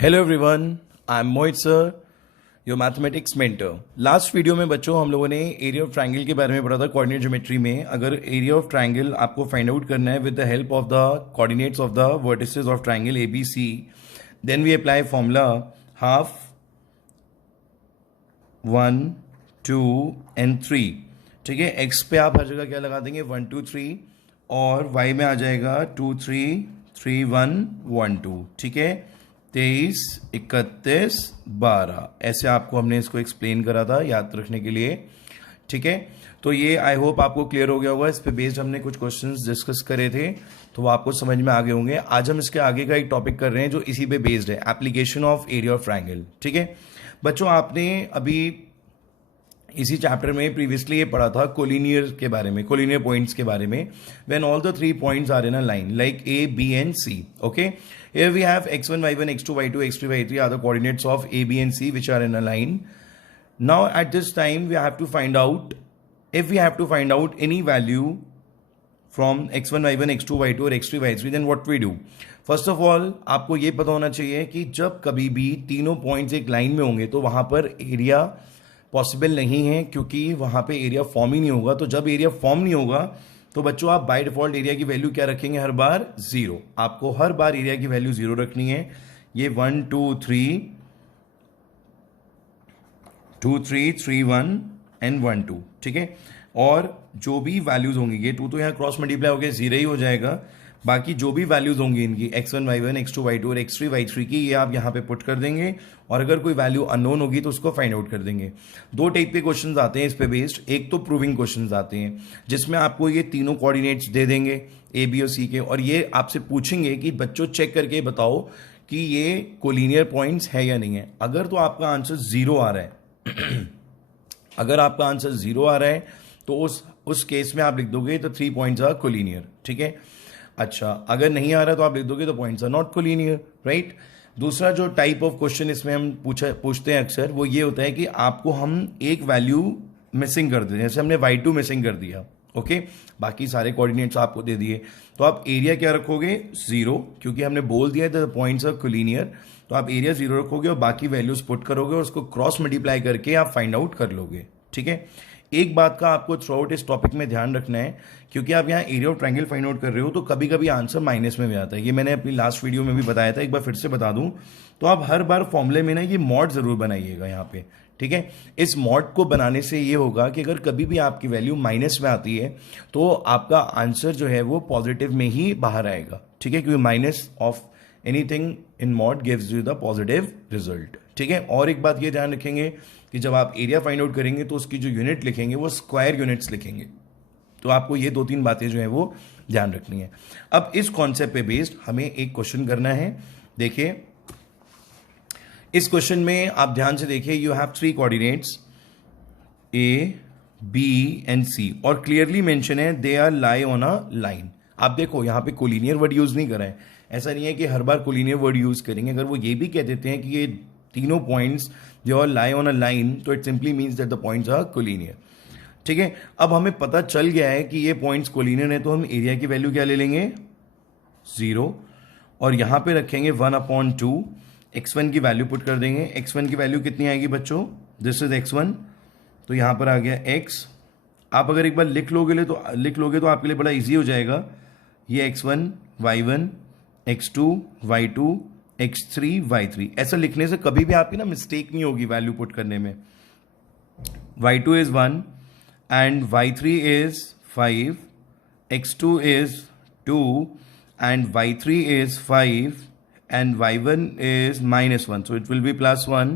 Hello everyone, I am Mohit sir, your mathematics mentor. Last video में बच्चों हम लोगों ने एरिया ऑफ ट्रायंगल के बारे में पढ़ा था कोऑर्डिनेट ज्योमेट्री में। अगर एरिया ऑफ ट्रायंगल आपको फाइंड आउट करना है with the help of the coordinates of the vertices of triangle A B C, then we apply formula half 1 2 and 3। ठीक है, एक्स पे आप हर जगह क्या लगा देंगे 1 2 3, और वाई में आ जाएगा 2 3 3 1 1 2। ठीक है, 23 31 12, ऐसे आपको हमने इसको एक्सप्लेन करा था याद रखने के लिए। ठीक है, तो ये आई होप आपको क्लियर हो गया होगा। इस पे बेस्ड हमने कुछ क्वेश्चंस डिस्कस करे थे तो वो आपको समझ में आ गए होंगे। आज हम इसके आगे का एक टॉपिक कर रहे हैं जो इसी पे बेस्ड है, application of area of triangle. ठीक है बच्चों, आपने अभी इसी चैप्टर में प्रीवियसली ये पढ़ा था कोलिनियर के बारे में, कोलिनियर पॉइंट्स के बारे में। When all the 3 points are in a line like A B and C. Okay, here we have x1 y1 x2 y2 x3 y3 are the coordinates of a b and c which are in a line. Now at this time we have to find out, if we have to find out any value from x1 y1 x2 y2 और x3 y3, then what we do? First of all आपको ये पता होना चाहिए कि जब कभी भी तीनों पॉइंट्स एक लाइन में होंगे तो वहां पर एरिया पॉसिबल नहीं है, क्योंकि वहां पे एरिया फॉर्म ही नहीं होगा। तो जब एरिया फॉर्म नहीं होगा तो बच्चों आप बाय डिफॉल्ट एरिया की वैल्यू क्या रखेंगे, हर बार 0। आपको हर बार एरिया की वैल्यू 0 रखनी है। ये 1 2 3 2 3 3 1 एंड 1 2। ठीक है, और जो भी वैल्यूज होंगी, ये 2 तो यहाँ क्रॉस मल्टीप्लाई होकर 0 ही हो जाएगा। बाकी जो भी वैल्यूज होंगी इनकी x1 y1 x2 y2 और x3 y3 की, ये आप यहाँ पे पुट कर देंगे, और अगर कोई वैल्यू अननोन होगी तो उसको फाइंड आउट कर देंगे। 2 टाइप के क्वेश्चंस आते हैं इस पे बेस्ड। एक तो प्रूविंग क्वेश्चंस आते हैं जिसमें आपको ये तीनों कोऑर्डिनेट्स दे देंगे ए बी और सी के, और ये आपसे पूछेंगे कि बच्चों चेक करके बताओ कि ये कोलिनियर पॉइंट्स है या नहीं है। अगर तो आपका आंसर 0 आ रहा है अगर आपका आंसर 0 आ रहा है तो उस केस में आप लिख दोगे द 3 पॉइंट्स आर कोलिनियर। ठीक है, अच्छा अगर नहीं आ रहा तो आप लिख दोगे तो points are not collinear, right. दूसरा जो टाइप ऑफ क्वेश्चन इसमें हम पूछते हैं अक्सर, वो ये होता है कि आपको हम एक वैल्यू मिसिंग कर दें। जैसे हमने y2 मिसिंग कर दिया, ओके, बाकी सारे कोऑर्डिनेट्स आपको दे दिए, तो आप एरिया क्या रखोगे 0, क्योंकि हमने बोल दिया द पॉइंट्स आर कोलिनियर। तो आप एरिया 0 रखोगे और बाकी वैल्यूज पुट करोगे और उसको क्रॉस मल्टीप्लाई करके आप फाइंड आउट कर लोगे। ठीक है, एक बात का आपको थ्रू आउट इस टॉपिक में ध्यान रखना है, क्योंकि आप यहाँ area of triangle find out कर रहे हो तो कभी कभी आंसर माइनस में भी आता है। ये मैंने अपनी लास्ट वीडियो में भी बताया था, एक बार फिर से बता दूं तो आप हर बार फॉर्मूले में ना ये मॉड जरूर बनाइएगा यहाँ पे। ठीक है, इस मॉड को बनाने से ये होगा कि अगर कभी भी आपकी वैल्यू माइनस में आती है तो आपका आंसर जो है वो पॉजिटिव में ही बाहर आएगा। ठीक है, क्योंकि minus of anything in mod gives you the positive result. ठीक है, और एक बात ये ध्यान रखेंगे कि जब आप एरिया फाइंड आउट करेंगे तो उसकी जो यूनिट लिखेंगे वो स्क्वायर यूनिट्स लिखेंगे। तो आपको ये 2-3 बातें जो है वो ध्यान रखनी है। अब इस कॉन्सेप्ट पे बेस्ड हमें एक क्वेश्चन करना है। देखिए, इस क्वेश्चन में आप ध्यान से देखिए, you have 3 coordinates A B and C, और क्लियरली मेंशन है they are lie on a line. आप देखो यहाँ पे कोलिनियर वर्ड यूज नहीं कर रहे हैं, ऐसा नहीं है कि हर बार कोलिनियर वर्ड यूज करेंगे। अगर वो ये भी कह देते हैं कि ये तीनों पॉइंट्स जो are lie on a line, तो it simply means that the points are collinear. ठीक है, अब हमें पता चल गया है कि ये पॉइंट्स कोलिनियर है, तो हम एरिया की वैल्यू क्या ले लेंगे 0, और यहां पे रखेंगे 1/2। x1 की वैल्यू पुट कर देंगे। x1 की वैल्यू कितनी आएगी बच्चों, दिस इज x1, तो यहां पर आ गया x। आप अगर एक बार लिख लोगे तो आपके लिए बड़ा इजी हो जाएगा। ये x1 y1 x2 y2 x3 y3, ऐसा लिखने से कभी भी आपकी ना मिस्टेक नहीं होगी वैल्यू पुट करने में। y2 is 1 and y3 is 5, x2 is 2 and y3 is 5 and y1 is -1, so it will be +1,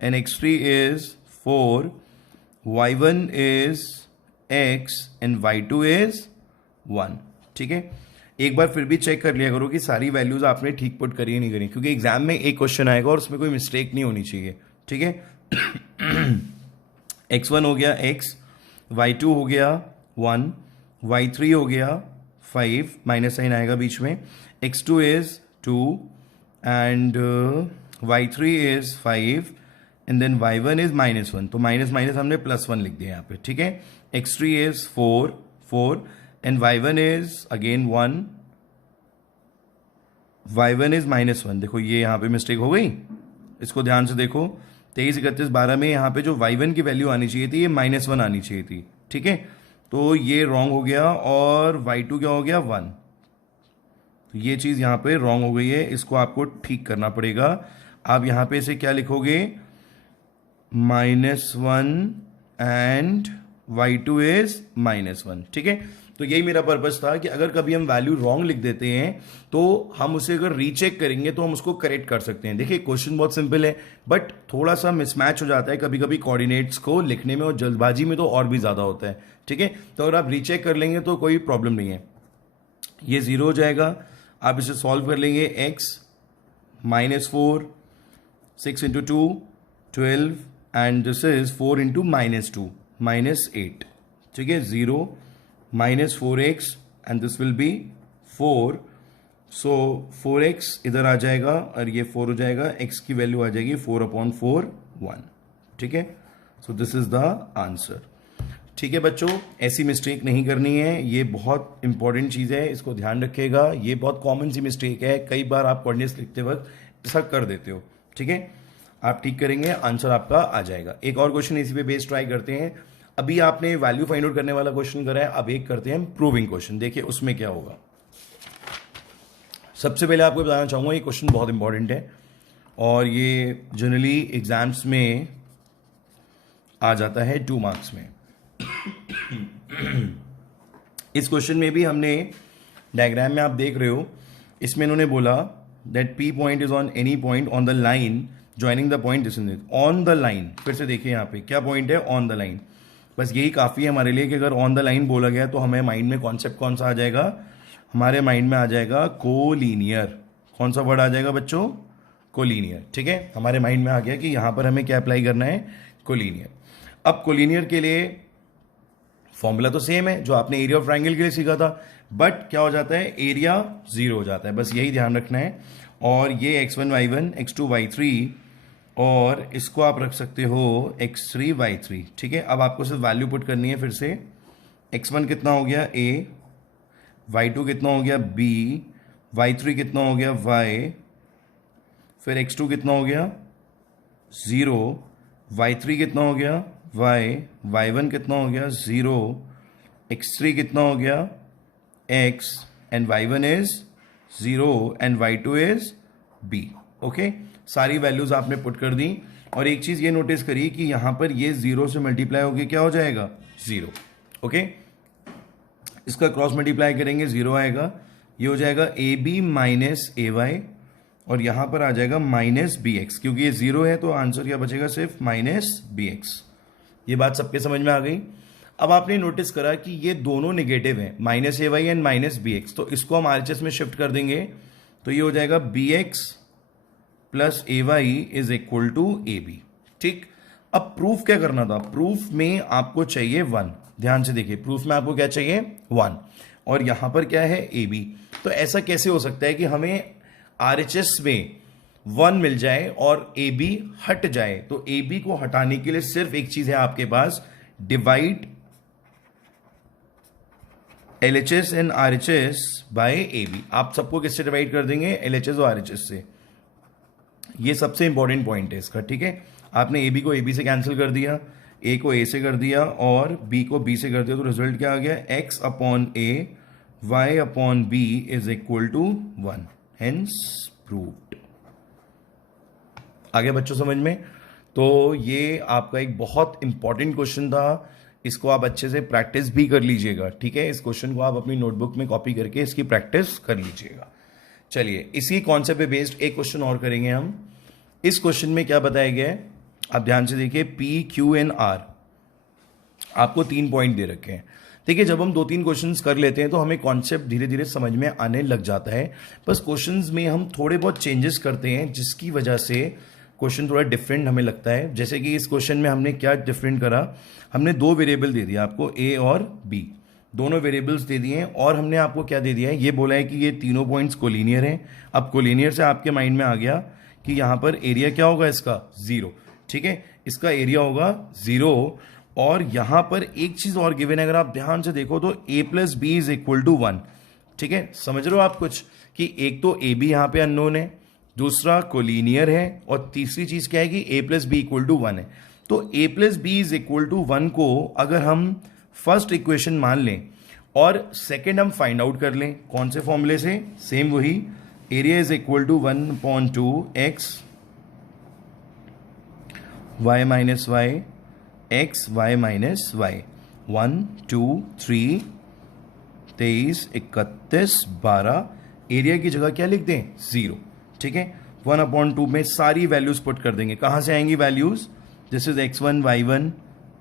and x3 is 4, y1 is x and y2 is 1। ठीक है, एक बार फिर भी चेक कर लिया करो कि सारी वैल्यूज आपने ठीक पुट करी है नहीं करी, क्योंकि एग्जाम में एक क्वेश्चन आएगा और उसमें कोई मिस्टेक नहीं होनी चाहिए। ठीक है, x1 हो गया x, y2 हो गया 1, y3 हो गया 5, माइनस साइन आएगा बीच में, x2 is 2 and y3 is 5 and then y1 is -1, तो माइनस माइनस हमने +1 लिख दिया यहाँ पे। ठीक है, x3 is 4 and y1 is again 1 y1 is -1। देखो ये यहाँ पे मिस्टेक हो गई, इसको ध्यान से देखो। 23, 31, 12 में यहाँ पे जो y1 की वैल्यू आनी चाहिए थी ये -1 आनी चाहिए थी, ठीक है। तो ये रॉन्ग हो गया और y2 क्या हो गया 1। तो ये चीज़ यहाँ पे रॉन्ग हो गई है, इसको आपको ठीक करना पड़ेगा। आप यहाँ पे इसे क्या लिखोगे, -1 एंड y2 इज -1, ठीक है। तो यही मेरा पर्पस था कि अगर कभी हम वैल्यू रॉन्ग लिख देते हैं तो हम उसे अगर रीचेक करेंगे तो हम उसको करेक्ट कर सकते हैं। देखिए क्वेश्चन बहुत सिंपल है बट थोड़ा सा मिसमैच हो जाता है कभी कभी कोऑर्डिनेट्स को लिखने में, और जल्दबाजी में तो और भी ज़्यादा होता है, ठीक है। तो अगर आप रीचेक कर लेंगे तो कोई प्रॉब्लम नहीं है। ये 0 हो जाएगा, आप इसे सॉल्व कर लेंगे। x -4, 6 into 2 12 and this is 4 into -2 -8, ठीक है। 0 -4x and this will be 4, so 4x इधर आ जाएगा और ये 4 हो जाएगा, x की वैल्यू आ जाएगी 4/4 1, ठीक है। So this is the answer, ठीक है बच्चों। ऐसी मिस्टेक नहीं करनी है, ये बहुत इंपॉर्टेंट चीज़ है, इसको ध्यान रखिएगा। ये बहुत कॉमन सी मिस्टेक है, कई बार आप कोऑर्डिनेट्स लिखते वक्त ऐसा कर देते हो, ठीक है। आप ठीक करेंगे, आंसर आपका आ जाएगा। एक और क्वेश्चन इसी पे बेस ट्राई करते हैं। अभी आपने वैल्यू फाइंड आउट करने वाला क्वेश्चन करा है, अब एक करते हैं प्रूविंग क्वेश्चन, देखिए उसमें क्या होगा। सबसे पहले आपको बताना चाहूँगा ये क्वेश्चन बहुत इंपॉर्टेंट है और ये जनरली एग्जाम्स में आ जाता है 2 मार्क्स में। इस क्वेश्चन में भी हमने डायग्राम में आप देख रहे हो, इसमें इन्होंने बोला that P point is on any point on the line joining the point this is on the line. फिर से देखिए यहाँ पे क्या पॉइंट है, ऑन द लाइन। बस यही काफ़ी है हमारे लिए कि अगर ऑन द लाइन बोला गया तो हमें माइंड में कॉन्सेप्ट कौन सा आ जाएगा, हमारे माइंड में आ जाएगा कोलीनियर। कौन सा वर्ड आ जाएगा बच्चों, कोलीनियर, ठीक है। हमारे माइंड में आ गया कि यहाँ पर हमें क्या अप्लाई करना है, कोलीनियर। अब कोलीनियर के लिए फॉर्मूला तो सेम है जो आपने एरिया ऑफ ट्राइंगल के लिए सीखा था, बट क्या हो जाता है, एरिया 0 हो जाता है, बस यही ध्यान रखना है। और ये x1 y1 x2 y3 और इसको आप रख सकते हो x3 y3, ठीक है। अब आपको सिर्फ वैल्यू पुट करनी है। फिर से x1 कितना हो गया a, y2 कितना हो गया b, y3 कितना हो गया y, फिर x2 कितना हो गया 0, y3 कितना हो गया y, y1 कितना हो गया 0, x3 कितना हो गया x and y1 is 0 and y2 is b, okay. सारी वैल्यूज आपने पुट कर दी और एक चीज ये नोटिस करिए कि यहां पर ये 0 से मल्टीप्लाई होकर क्या हो जाएगा 0, ओके। इसका क्रॉस मल्टीप्लाई करेंगे 0 आएगा, ये हो जाएगा ab माइनस ay और यहां पर आ जाएगा -bx, क्योंकि ये 0 है तो आंसर क्या बचेगा, सिर्फ -bx। ये बात सबके समझ में आ गई। अब आपने नोटिस करा कि ये दोनों नेगेटिव हैं, -ay एंड -bx, तो इसको हम RHS में शिफ्ट कर देंगे तो ये हो जाएगा bx plus ay is equal to ab, ठीक। अब प्रूफ क्या करना था, प्रूफ में आपको चाहिए 1, ध्यान से देखिए, प्रूफ में आपको क्या चाहिए 1 और यहां पर क्या है ab। तो ऐसा कैसे हो सकता है कि हमें RHS में 1 मिल जाए और AB हट जाए। तो AB को हटाने के लिए सिर्फ एक चीज है आपके पास, divide LHS and RHS by AB। आप सबको किससे डिवाइड कर देंगे, LHS और RHS से। ये सबसे इंपॉर्टेंट पॉइंट है इसका, ठीक है। आपने AB को AB से कैंसिल कर दिया, A को A से कर दिया और B को B से कर दिया, तो रिजल्ट क्या आ गया, x/a y/b is equal to 1, hence proved. आगे बच्चों समझ में। तो ये आपका एक बहुत इंपॉर्टेंट क्वेश्चन था, इसको आप अच्छे से प्रैक्टिस भी कर लीजिएगा, ठीक है। इस क्वेश्चन को आप अपनी नोटबुक में कॉपी करके इसकी प्रैक्टिस कर लीजिएगा। चलिए इसी कॉन्सेप्ट पे बेस्ड एक क्वेश्चन और करेंगे हम। इस क्वेश्चन में क्या बताया गया है, आप ध्यान से देखिए, P, Q एंड R आपको 3 पॉइंट दे रखे हैं। देखिए जब हम 2-3 क्वेश्चंस कर लेते हैं तो हमें कॉन्सेप्ट धीरे धीरे समझ में आने लग जाता है। बस क्वेश्चंस में हम थोड़े बहुत चेंजेस करते हैं जिसकी वजह से क्वेश्चन थोड़ा डिफरेंट हमें लगता है। जैसे कि इस क्वेश्चन में हमने क्या डिफरेंट करा, हमने 2 वेरिएबल दे दिया आपको, A और B, दोनों वेरिएबल्स दे दिए हैं और हमने आपको क्या दे दिया है, ये बोला है कि ये तीनों पॉइंट्स कोलिनियर हैं। अब कोलिनियर से आपके माइंड में आ गया कि यहाँ पर एरिया क्या होगा इसका 0, ठीक है, इसका एरिया होगा 0। और यहां पर एक चीज और गिवन है, अगर आप ध्यान से देखो तो a plus B is equal to 1, ठीक है। समझ रहे हो आप कुछ, कि एक तो ए बी यहाँ पे अननोन है, दूसरा कोलिनियर है, और तीसरी चीज क्या है कि A plus B equal to 1 है। तो A plus B is equal to 1 को अगर हम फर्स्ट इक्वेशन मान लें और सेकेंड हम फाइंड आउट कर लें, कौन से फॉर्मूले से, सेम वही, area is equal to 1/2 X Y minus Y X Y minus Y, 1 2 3 23 31 12, area की जगह क्या लिख दें, 0। ठीक है, 1/2 में सारी वैल्यूज पुट कर देंगे। कहां से आएंगी values, this is x1 y1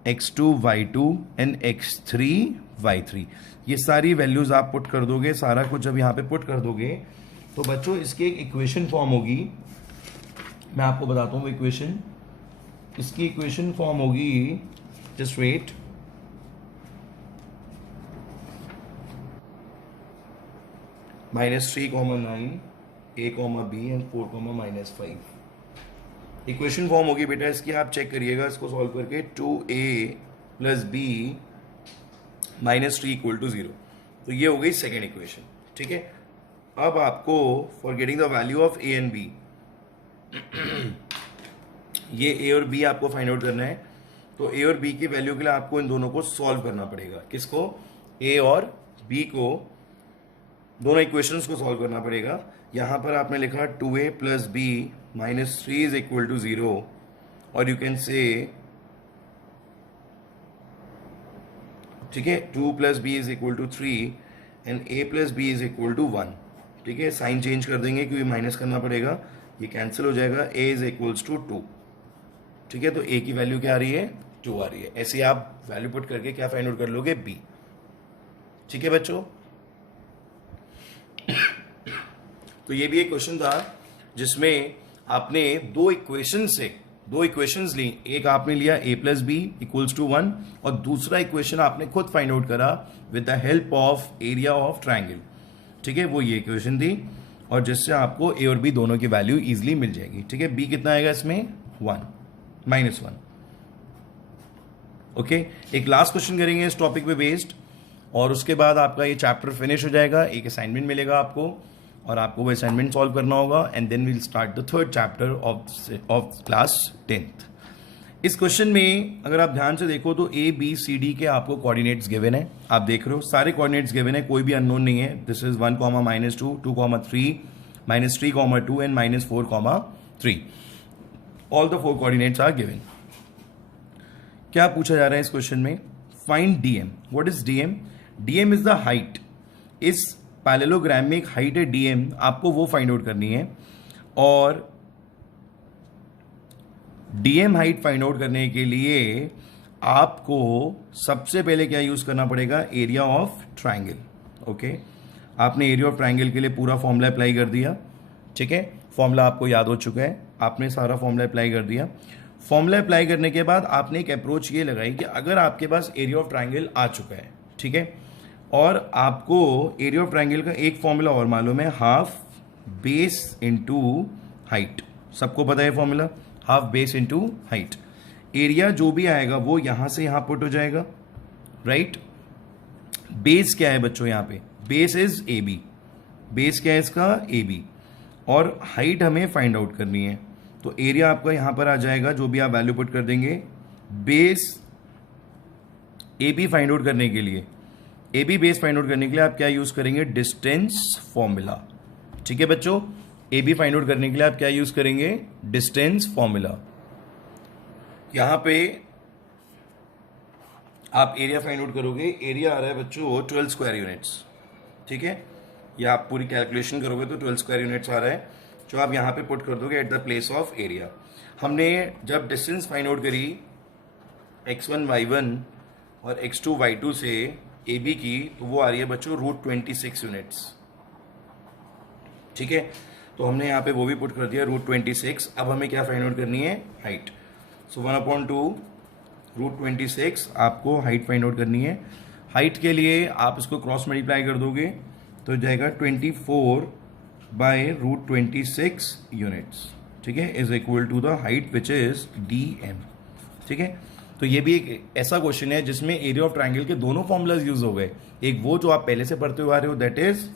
x2 y2 and x3 y3। ये सारी वैल्यूज आप पुट कर दोगे, सारा कुछ जब यहां पे पुट कर दोगे तो बच्चों इसकी एक इक्वेशन फॉर्म होगी। मैं आपको बताता हूं वो इक्वेशन, इसकी इक्वेशन फॉर्म होगी, just wait, -3,9 a, b and 4, -5। Equation form होगी बेटा इसकी, आप चेक करिएगा इसको सॉल्व करके, 2a प्लस b -3 = 0। तो ये हो गई सेकेंड इक्वेशन। ठीक है, अब आपको for getting the value of a and b, ये a और b आपको फाइंड आउट करना है। तो a और b की वैल्यू के लिए आपको इन दोनों को सॉल्व करना पड़ेगा। किसको, a और b को, दोनों इक्वेशंस को सॉल्व करना पड़ेगा। यहां पर आपने लिखा 2a plus b -3 is equal to 0, और यू कैन से, ठीक है, 2 plus b is equal to 3 and a plus b is equal to 1। ठीक है, साइन चेंज कर देंगे क्योंकि माइनस करना पड़ेगा, ये कैंसिल हो जाएगा, a इज इक्वल्स टू 2। ठीक है, तो a की वैल्यू क्या आ रही है, 2 आ रही है। ऐसे ही आप वैल्यू पुट करके क्या फाइंड आउट कर लोगे, b। ठीक है बच्चों, तो ये भी एक क्वेश्चन था जिसमें आपने दो इक्वेशंस ली, एक आपने लिया a plus B equals to 1, और दूसरा इक्वेशन आपने खुद फाइंड आउट करा with the help of area of triangle. ठीक है, वो ये इक्वेशन थी, और जिससे आपको a और b दोनों की वैल्यू इजीली मिल जाएगी। ठीक है, b कितना आएगा इसमें, 1 -1। ओके, एक लास्ट क्वेश्चन करेंगे इस टॉपिक पे बेस्ड, और उसके बाद आपका ये चैप्टर फिनिश हो जाएगा। एक असाइनमेंट मिलेगा आपको, और आपको वो असाइनमेंट सॉल्व करना होगा, and then we'll start the third chapter of class 10th। इस क्वेश्चन में अगर आप ध्यान से देखो तो a b c d के आपको कोऑर्डिनेट्स गिवन है, आप देख रहे हो सारे कोऑर्डिनेट्स गिवन है, कोई भी अननोन नहीं है। This is 1, -2, 2, 3, -3, 2 and -4, 3। All the 4 coordinates are given. क्या पूछा जा रहा है इस क्वेश्चन में, find dm। What is dm? dm is the height. इस पैरेललोग्राम में एक हाइट है dm, आपको वो फाइंड आउट करनी है, और dm हाइट फाइंड आउट करने के लिए आपको सबसे पहले क्या यूज करना पड़ेगा, एरिया ऑफ ट्रायंगल। ओके, आपने एरिया ऑफ ट्रायंगल के लिए पूरा फॉर्मूला अप्लाई कर दिया। ठीक है, फॉर्मूला आपको याद हो चुका है, आपने सारा फॉर्मूला अप्लाई कर दिया। फॉर्मूला अप्लाई करने के बाद आपने एक अप्रोच ये लगाई कि अगर आपके पास एरिया ऑफ ट्रायंगल आ चुका है, ठीक है, और आपको एरिया ऑफ ट्रायंगल का एक फॉर्मूला और मालूम है, हाफ बेस इनटू हाइट। सबको पता है formula, half base into height. Area जो भी आएगा वो यहां से यहां पुट हो जाएगा, राइट। बेस क्या है बच्चों, यहां पे base is A B, base क्या है इसका, ए बी, और हाइट हमें फाइंड आउट करनी है। तो एरिया आपका यहां पर आ जाएगा, जो भी आप वैल्यू पुट कर देंगे। Base A B find out करने के लिए, A B base find out करने के लिए आप क्या यूज करेंगे, डिस्टेंस फॉर्मूला। ठीक है बच्चों, ए बी फाइंड आउट करने के लिए आप क्या यूज करेंगे, डिस्टेंस फॉर्मूला। यहां पे आप एरिया फाइंड आउट करोगे, एरिया आ रहा है बच्चों 12 स्क्वायर यूनिट्स। ठीक है, या आप पूरी कैलकुलेशन करोगे तो 12 स्क्वायर यूनिट्स आ रहा है, जो आप यहां पे पुट कर दोगे at the place of area. हमने जब डिस्टेंस फाइंड आउट करी x1 y1 और x2 y2 से ए बी की, तो वो आ रही है बच्चों √26 यूनिट्स। ठीक है, तो हमने यहाँ पे वो भी पुट कर दिया √26। अब हमें क्या फाइंड आउट करनी है, हाइट। सो 1/2 √26 आपको हाइट फाइंड आउट करनी है। हाइट के लिए आप इसको क्रॉस मल्टीप्लाई कर दोगे तो जाएगा 24/√26 यूनिट्स। ठीक है, is equal to the height which is dm। ठीक है, तो ये भी एक ऐसा क्वेश्चन है जिसमें एरिया ऑफ ट्रायंगल के दोनों फॉर्मूलाज यूज हो गए। एक वो जो आप पहले से पढ़ते हुए आ रहे हो, that is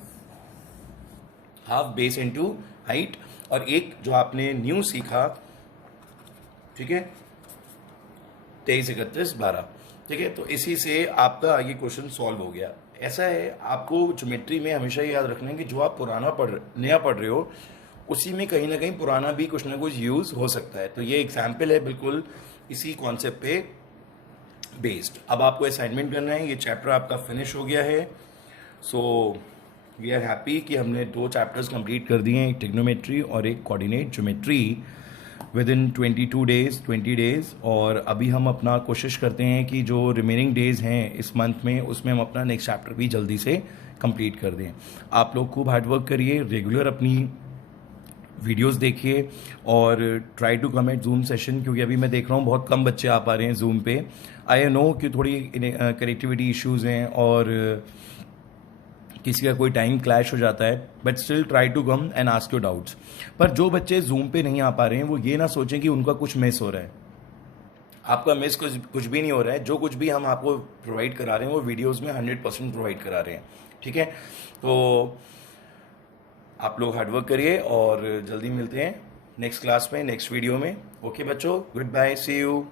half base into height, और एक जो आपने न्यू सीखा, ठीक है, 23, 31, 12, ठीक है। तो इसी से आपका ये क्वेश्चन सॉल्व हो गया। ऐसा है, आपको ज्योमेट्री में हमेशा याद रखना है कि जो आप नया पढ़ रहे हो उसी में कहीं ना कहीं पुराना भी कुछ ना कुछ यूज हो सकता है। तो ये एग्जाम्पल है बिल्कुल इसी कॉन्सेप्ट पे बेस्ड। अब आपको असाइनमेंट करना है, ये चैप्टर आपका फिनिश हो गया है। सो वी आर हैप्पी कि हमने 2 चैप्टर्स कंप्लीट कर दिए हैं, एक ट्रिग्नोमेट्री और एक coordinate geometry, with in 20 days. और अभी हम अपना कोशिश करते हैं कि जो रिमेनिंग डेज हैं इस मंथ में, उसमें हम अपना नेक्स्ट चैप्टर भी जल्दी से कंप्लीट कर दें। आप लोग खूब हार्डवर्क करिए, रेगुलर अपनी वीडियोस देखिए, और try to come at Zoom session, क्योंकि अभी मैं देख रहा हूँ बहुत कम बच्चे आ पा रहे हैं जूम पे। आई नो कि थोड़ी कनेक्टिविटी इश्यूज हैं और किसी का कोई टाइम क्लैश हो जाता है, but still try to come and ask your doubts. पर जो बच्चे जूम पे नहीं आ पा रहे हैं वो ये ना सोचें कि उनका कुछ मिस हो रहा है। आपका मिस कुछ भी नहीं हो रहा है। जो कुछ भी हम आपको प्रोवाइड करा रहे हैं वो वीडियोस में 100% प्रोवाइड करा रहे हैं, ठीक है। तो आप लोग हार्डवर्क करिए और जल्दी मिलते हैं नेक्स्ट क्लास में, नेक्स्ट वीडियो में। ओके बच्चों, गुड बाय, सी यू।